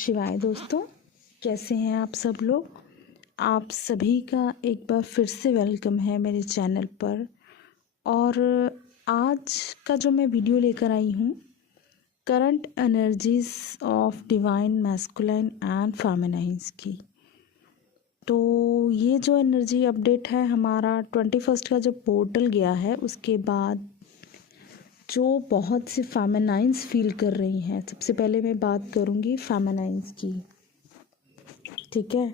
शिवाय दोस्तों, कैसे हैं आप सब लोग। आप सभी का एक बार फिर से वेलकम है मेरे चैनल पर। और आज का जो मैं वीडियो लेकर आई हूँ, current energies of divine masculine and feminines की। तो ये जो एनर्जी अपडेट है हमारा 21 का जो पोर्टल गया है उसके बाद जो बहुत सी फेमिनाइन्स फील कर रही हैं। सबसे पहले मैं बात करूँगी फेमिनाइन्स की, ठीक है।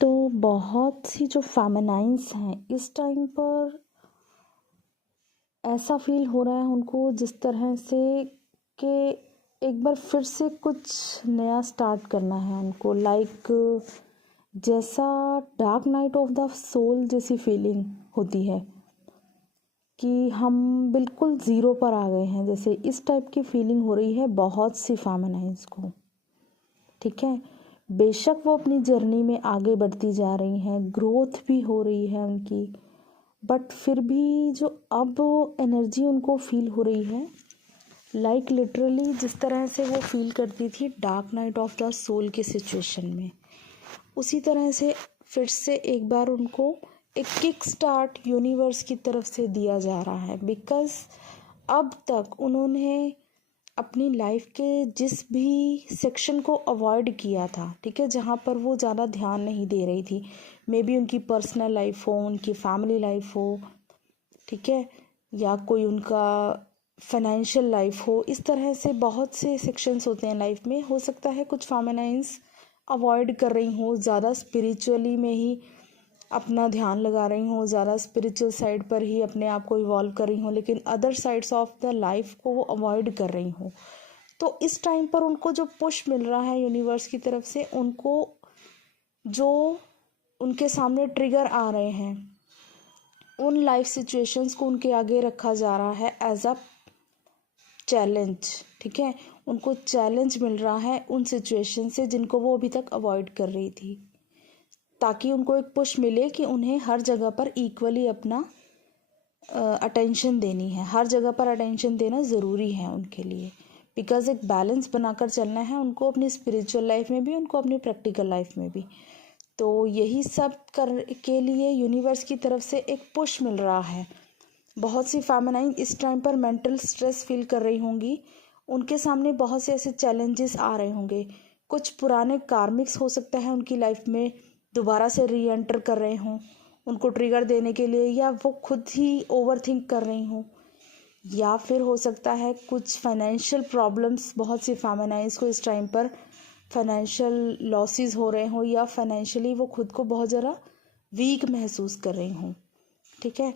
तो बहुत सी जो फेमिनाइन्स हैं इस टाइम पर ऐसा फील हो रहा है उनको जिस तरह से कि एक बार फिर से कुछ नया स्टार्ट करना है उनको, लाइक जैसा dark night of the soul जैसी फीलिंग होती है कि हम बिल्कुल ज़ीरो पर आ गए हैं, जैसे इस टाइप की फीलिंग हो रही है बहुत सी फेमिनाइन्स को, ठीक है। बेशक वो अपनी जर्नी में आगे बढ़ती जा रही हैं, ग्रोथ भी हो रही है उनकी, बट फिर भी जो अब एनर्जी उनको फील हो रही है, लाइक लिटरली जिस तरह से वो फील करती थी dark night of the soul के सिचुएशन में, उसी तरह से फिर से एक बार उनको एक किक स्टार्ट यूनिवर्स की तरफ से दिया जा रहा है। बिकॉज अब तक उन्होंने अपनी लाइफ के जिस भी सेक्शन को अवॉइड किया था, ठीक है, जहाँ पर वो ज़्यादा ध्यान नहीं दे रही थी, मे बी उनकी पर्सनल लाइफ हो, उनकी फैमिली लाइफ हो, ठीक है, या कोई उनका फाइनेंशियल लाइफ हो, इस तरह से बहुत से सेक्शंस होते हैं लाइफ में। हो सकता है कुछ फेमिनाइन्स अवॉइड कर रही हूँ, ज़्यादा स्पिरिचुअली में ही अपना ध्यान लगा रही हूँ, ज़्यादा स्पिरिचुअल साइड पर ही अपने आप को इवॉल्व कर रही हूँ, लेकिन other sides of the life को वो अवॉइड कर रही हूँ। तो इस टाइम पर उनको जो पुश मिल रहा है यूनिवर्स की तरफ से, उनको जो उनके सामने ट्रिगर आ रहे हैं उन लाइफ सिचुएशंस को उनके आगे रखा जा रहा है एज अ चैलेंज, ठीक है। उनको चैलेंज मिल रहा है उन सिचुएशन से जिनको वो अभी तक अवॉइड कर रही थी, ताकि उनको एक पुश मिले कि उन्हें हर जगह पर इक्वली अपना अटेंशन देनी है, हर जगह पर अटेंशन देना ज़रूरी है उनके लिए। बिकॉज एक बैलेंस बनाकर चलना है उनको, अपनी स्पिरिचुअल लाइफ में भी, उनको अपनी प्रैक्टिकल लाइफ में भी। तो यही सब कर के लिए यूनिवर्स की तरफ से एक पुश मिल रहा है। बहुत सी फेमिनाइन इस टाइम पर मेंटल स्ट्रेस फील कर रही होंगी, उनके सामने बहुत से ऐसे चैलेंजेस आ रहे होंगे। कुछ पुराने कार्मिक्स हो सकता है उनकी लाइफ में दोबारा से री एंटर कर रहे हों उनको ट्रिगर देने के लिए, या वो खुद ही ओवर थिंक कर रही हों, या फिर हो सकता है कुछ फाइनेंशियल प्रॉब्लम्स बहुत सी फेमिनाइन्स को इस टाइम पर फाइनेंशियल लॉसेस हो रहे हों, या फाइनेंशियली वो खुद को बहुत ज़रा वीक महसूस कर रही हों, ठीक है।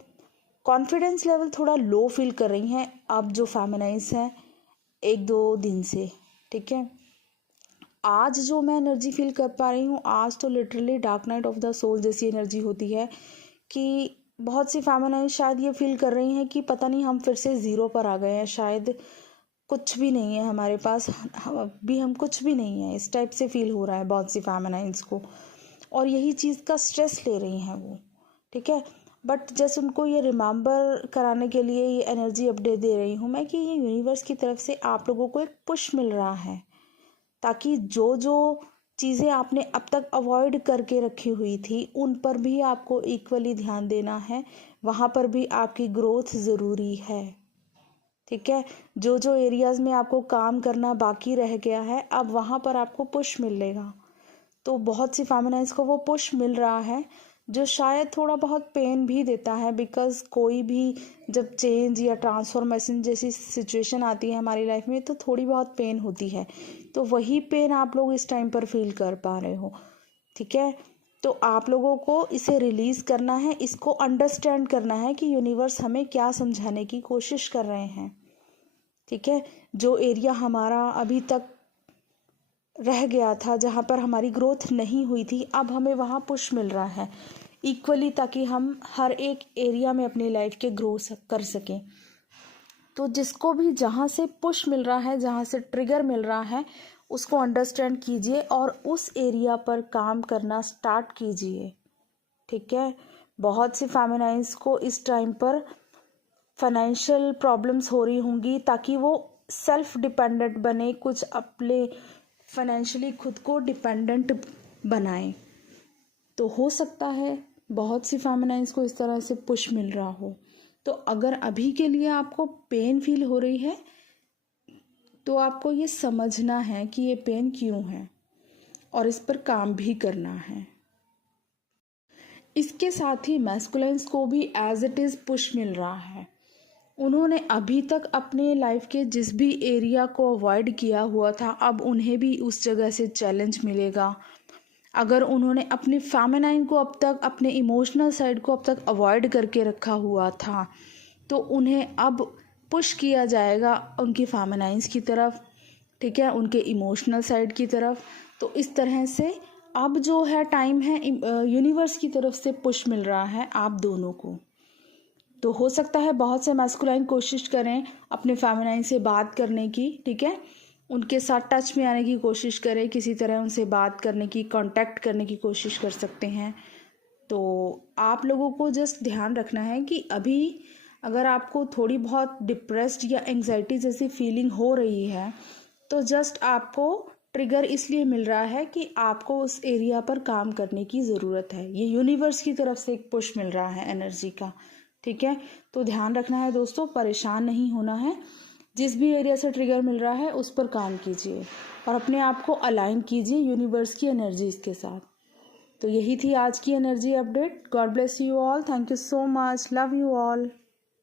कॉन्फिडेंस लेवल थोड़ा लो फील कर रही हैं अब जो फेमिनाइन्स हैं 1-2 दिन से, ठीक है। आज जो मैं एनर्जी फील कर पा रही हूँ, आज तो literally dark night of the soul जैसी एनर्जी होती है कि बहुत सी फेमिनाइन शायद ये फील कर रही हैं कि पता नहीं हम फिर से ज़ीरो पर आ गए हैं, शायद कुछ भी नहीं है हमारे पास, हम कुछ भी नहीं है, इस टाइप से फील हो रहा है बहुत सी फेमिनाइन्स को, और यही चीज़ का स्ट्रेस ले रही हैं वो, ठीक है। बट जैसे उनको ये रिमेंबर कराने के लिए ये एनर्जी अपडेट दे रही हूँ मैं कि ये यूनिवर्स की तरफ से आप लोगों को एक पुश मिल रहा है, ताकि जो जो चीज़ें आपने अब तक अवॉइड करके रखी हुई थी उन पर भी आपको इक्वली ध्यान देना है, वहाँ पर भी आपकी ग्रोथ ज़रूरी है, ठीक है। जो जो एरियाज़ में आपको काम करना बाकी रह गया है, अब वहाँ पर आपको पुश मिलेगा। तो बहुत सी फेमिनाइन्स को वो पुश मिल रहा है जो शायद थोड़ा बहुत पेन भी देता है, बिकॉज कोई भी जब चेंज या ट्रांसफॉर्मेशन जैसी सिचुएशन आती है हमारी लाइफ में तो थोड़ी बहुत पेन होती है। तो वही पेन आप लोग इस टाइम पर फील कर पा रहे हो, ठीक है। तो आप लोगों को इसे रिलीज़ करना है, इसको अंडरस्टैंड करना है कि यूनिवर्स हमें क्या समझाने की कोशिश कर रहे हैं, ठीक है। जो एरिया हमारा अभी तक रह गया था, जहाँ पर हमारी ग्रोथ नहीं हुई थी, अब हमें वहाँ पुश मिल रहा है इक्वली, ताकि हम हर एक एरिया में अपनी लाइफ के ग्रो कर सकें। तो जिसको भी जहाँ से पुश मिल रहा है, जहाँ से ट्रिगर मिल रहा है, उसको अंडरस्टैंड कीजिए और उस एरिया पर काम करना स्टार्ट कीजिए, ठीक है। बहुत सी फेमिनाइन्स को इस टाइम पर फाइनेंशियल प्रॉब्लम्स हो रही होंगी, ताकि वो सेल्फ डिपेंडेंट बने, कुछ अपने फाइनेंशियली खुद को डिपेंडेंट बनाएं। तो हो सकता है बहुत सी फेमिनाइन्स को इस तरह से पुश मिल रहा हो। तो अगर अभी के लिए आपको पेन फील हो रही है तो आपको ये समझना है कि ये पेन क्यों है और इस पर काम भी करना है। इसके साथ ही मैस्कुलाइंस को भी एज इट इज़ पुश मिल रहा है। उन्होंने अभी तक अपने लाइफ के जिस भी एरिया को अवॉइड किया हुआ था, अब उन्हें भी उस जगह से चैलेंज मिलेगा। अगर उन्होंने अपनी फेमिनाइन को अब तक, अपने इमोशनल साइड को अब तक अवॉइड करके रखा हुआ था, तो उन्हें अब पुश किया जाएगा उनकी फेमिनाइंस की तरफ, ठीक है, उनके इमोशनल साइड की तरफ। तो इस तरह से अब जो है टाइम है, यूनिवर्स की तरफ से पुश मिल रहा है आप दोनों को। तो हो सकता है बहुत से मैस्कुलाइन कोशिश करें अपने फेमिनाइन से बात करने की, ठीक है, उनके साथ टच में आने की कोशिश करें, किसी तरह उनसे बात करने की, कांटेक्ट करने की कोशिश कर सकते हैं। तो आप लोगों को जस्ट ध्यान रखना है कि अभी अगर आपको थोड़ी बहुत डिप्रेस्ड या एंग्जाइटी जैसी फीलिंग हो रही है तो जस्ट आपको ट्रिगर इसलिए मिल रहा है कि आपको उस एरिया पर काम करने की ज़रूरत है। ये यूनिवर्स की तरफ से एक पुश मिल रहा है एनर्जी का, ठीक है। तो ध्यान रखना है दोस्तों, परेशान नहीं होना है। जिस भी एरिया से ट्रिगर मिल रहा है उस पर काम कीजिए और अपने आप को अलाइन कीजिए यूनिवर्स की एनर्जीज के साथ। तो यही थी आज की energy update. God bless you all. Thank you so much. Love you all.